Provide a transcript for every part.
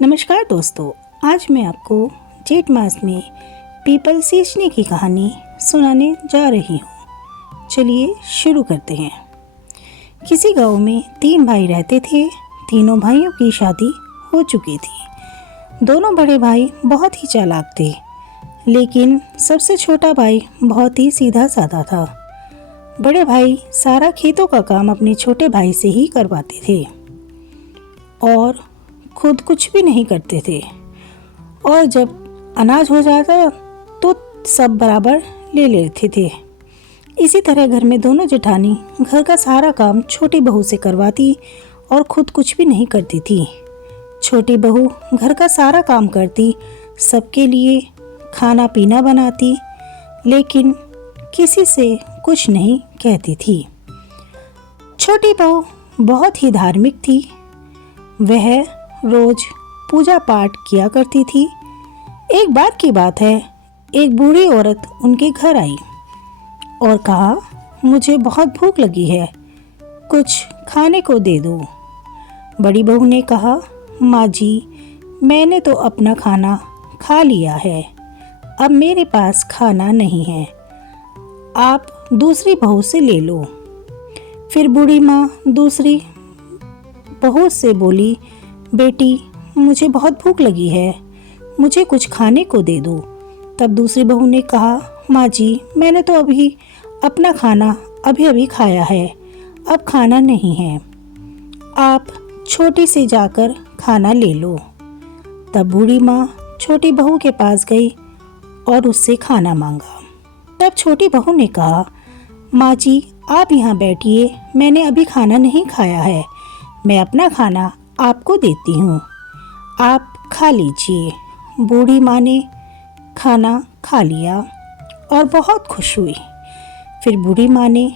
नमस्कार दोस्तों, आज मैं आपको जेठ मास में पीपल सींचने की कहानी सुनाने जा रही हूँ। चलिए शुरू करते हैं। किसी गांव में 3 भाई रहते थे। तीनों भाइयों की शादी हो चुकी थी। दोनों बड़े भाई बहुत ही चालाक थे, लेकिन सबसे छोटा भाई बहुत ही सीधा साधा था। बड़े भाई सारा खेतों का काम अपने छोटे भाई से ही करवाते थे और खुद कुछ भी नहीं करते थे। और जब अनाज हो जाता तो सब बराबर ले लेते थे। इसी तरह घर में दोनों जेठानी घर का सारा काम छोटी बहू से करवाती और खुद कुछ भी नहीं करती थी। छोटी बहू घर का सारा काम करती, सबके लिए खाना पीना बनाती, लेकिन किसी से कुछ नहीं कहती थी। छोटी बहू बहुत ही धार्मिक थी। वह रोज पूजा पाठ किया करती थी। एक बार की बात है, एक बूढ़ी औरत उनके घर आई और कहा, मुझे बहुत भूख लगी है, कुछ खाने को दे दो। बड़ी बहू ने कहा, माँ जी, मैंने तो अपना खाना खा लिया है, अब मेरे पास खाना नहीं है, आप दूसरी बहू से ले लो। फिर बूढ़ी माँ दूसरी बहू से बोली, बेटी, मुझे बहुत भूख लगी है, मुझे कुछ खाने को दे दो। तब दूसरी बहू ने कहा, माँ जी, मैंने तो अभी अपना खाना अभी खाया है, अब खाना नहीं है, आप छोटी से जाकर खाना ले लो। तब बूढ़ी माँ छोटी बहू के पास गई और उससे खाना मांगा। तब छोटी बहू ने कहा, माँ जी, आप यहाँ बैठिए, मैंने अभी खाना नहीं खाया है, मैं अपना खाना आपको देती हूँ, आप खा लीजिए। बूढ़ी माँ ने खाना खा लिया और बहुत खुश हुई। फिर बूढ़ी माँ ने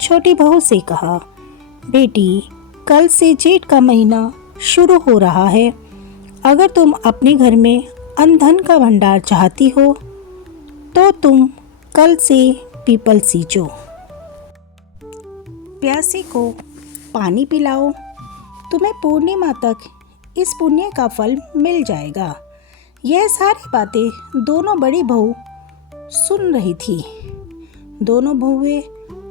छोटी बहू से कहा, बेटी, कल से जेठ का महीना शुरू हो रहा है, अगर तुम अपने घर में अन्न धन का भंडार चाहती हो तो तुम कल से पीपल सींचो, प्यासे को पानी पिलाओ, तुम्हें पूर्णिमा तक इस पुण्य का फल मिल जाएगा। यह सारी बातें दोनों बड़ी बहू सुन रही थी। दोनों बहुएं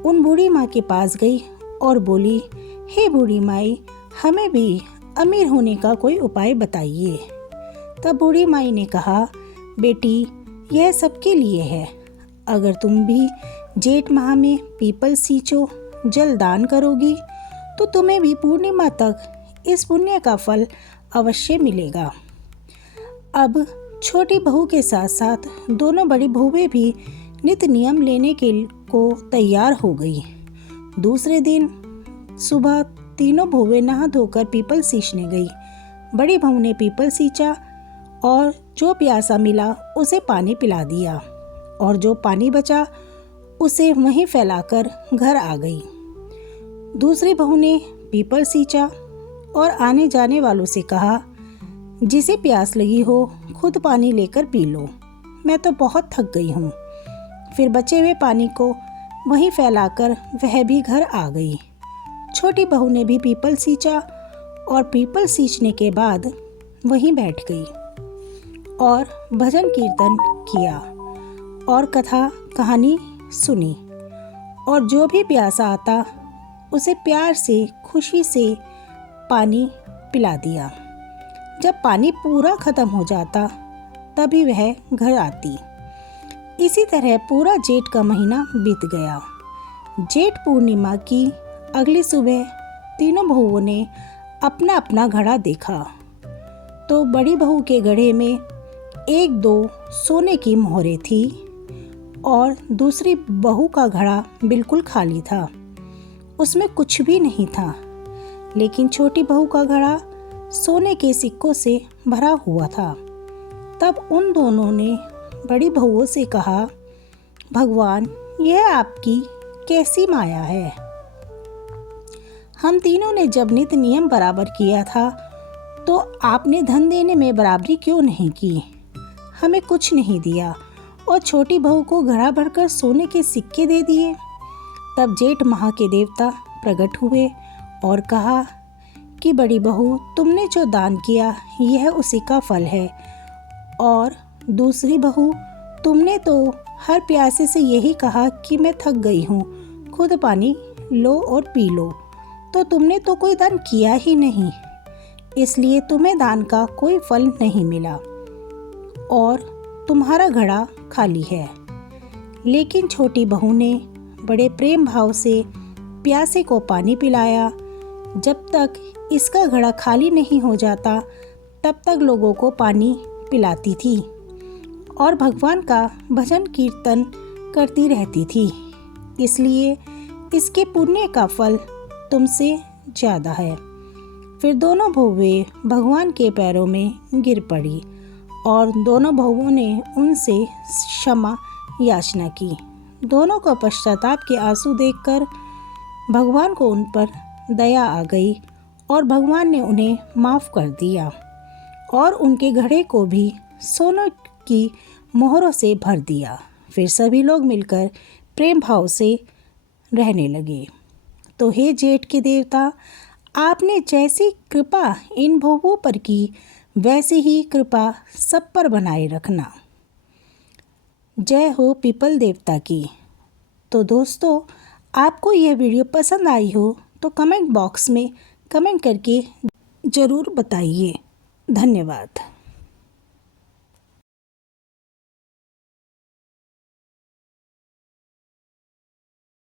उन बूढ़ी माँ के पास गई और बोली, हे बूढ़ी माई, हमें भी अमीर होने का कोई उपाय बताइए। तब बूढ़ी माई ने कहा, बेटी, यह सबके लिए है, अगर तुम भी जेठ माह में पीपल सींचो, जल दान करोगी तो तुम्हें भी पूर्णिमा तक इस पुण्य का फल अवश्य मिलेगा। अब छोटी बहू के साथ साथ दोनों बड़ी बहुएं भी नित नियम लेने के को तैयार हो गई। दूसरे दिन सुबह तीनों बहुएं नहा धोकर पीपल सींचने गई। बड़ी बहू ने पीपल सींचा और जो प्यासा मिला उसे पानी पिला दिया और जो पानी बचा उसे वहीं फैलाकर घर आ गई। दूसरी बहू ने पीपल सींचा और आने जाने वालों से कहा, जिसे प्यास लगी हो खुद पानी लेकर पी लो, मैं तो बहुत थक गई हूँ। फिर बचे हुए पानी को वहीं फैलाकर वह भी घर आ गई। छोटी बहू ने भी पीपल सींचा और पीपल सींचने के बाद वहीं बैठ गई और भजन कीर्तन किया और कथा कहानी सुनी और जो भी प्यासा आता उसे प्यार से खुशी से पानी पिला दिया। जब पानी पूरा खत्म हो जाता तभी वह घर आती। इसी तरह पूरा जेठ का महीना बीत गया। जेठ पूर्णिमा की अगली सुबह तीनों बहुओं ने अपना अपना घड़ा देखा तो बड़ी बहू के घड़े में 1-2 सोने की मोहरें थी और दूसरी बहू का घड़ा बिल्कुल खाली था, उसमें कुछ भी नहीं था। लेकिन छोटी बहू का घड़ा सोने के सिक्कों से भरा हुआ था। तब उन दोनों ने बड़ी बहुओं से कहा, भगवान, यह आपकी कैसी माया है? हम तीनों ने जब नित नियम बराबर किया था तो आपने धन देने में बराबरी क्यों नहीं की? हमें कुछ नहीं दिया और छोटी बहू को घड़ा भरकर सोने के सिक्के दे दिए। तब जेठ माह के देवता प्रकट हुए और कहा, कि बड़ी बहू, तुमने जो दान किया यह उसी का फल है, और दूसरी बहू, तुमने तो हर प्यासे से यही कहा कि मैं थक गई हूँ, खुद पानी लो और पी लो, तो तुमने तो कोई दान किया ही नहीं, इसलिए तुम्हें दान का कोई फल नहीं मिला और तुम्हारा घड़ा खाली है। लेकिन छोटी बहू ने बड़े प्रेम भाव से प्यासे को पानी पिलाया। जब तक इसका घड़ा खाली नहीं हो जाता तब तक लोगों को पानी पिलाती थी और भगवान का भजन कीर्तन करती रहती थी, इसलिए इसके पुण्य का फल तुमसे ज़्यादा है। फिर दोनों बहुएं भगवान के पैरों में गिर पड़ी और दोनों बहुओं ने उनसे क्षमा याचना की। दोनों को पश्चाताप के आंसू देखकर भगवान को उन पर दया आ गई और भगवान ने उन्हें माफ़ कर दिया और उनके घड़े को भी सोने की मोहरों से भर दिया। फिर सभी लोग मिलकर प्रेम भाव से रहने लगे। तो हे जेठ के देवता, आपने जैसी कृपा इन बहुओं पर की वैसी ही कृपा सब पर बनाए रखना। जय हो पीपल देवता की। तो दोस्तों, आपको यह वीडियो पसंद आई हो तो कमेंट बॉक्स में कमेंट करके ज़रूर बताइए। धन्यवाद।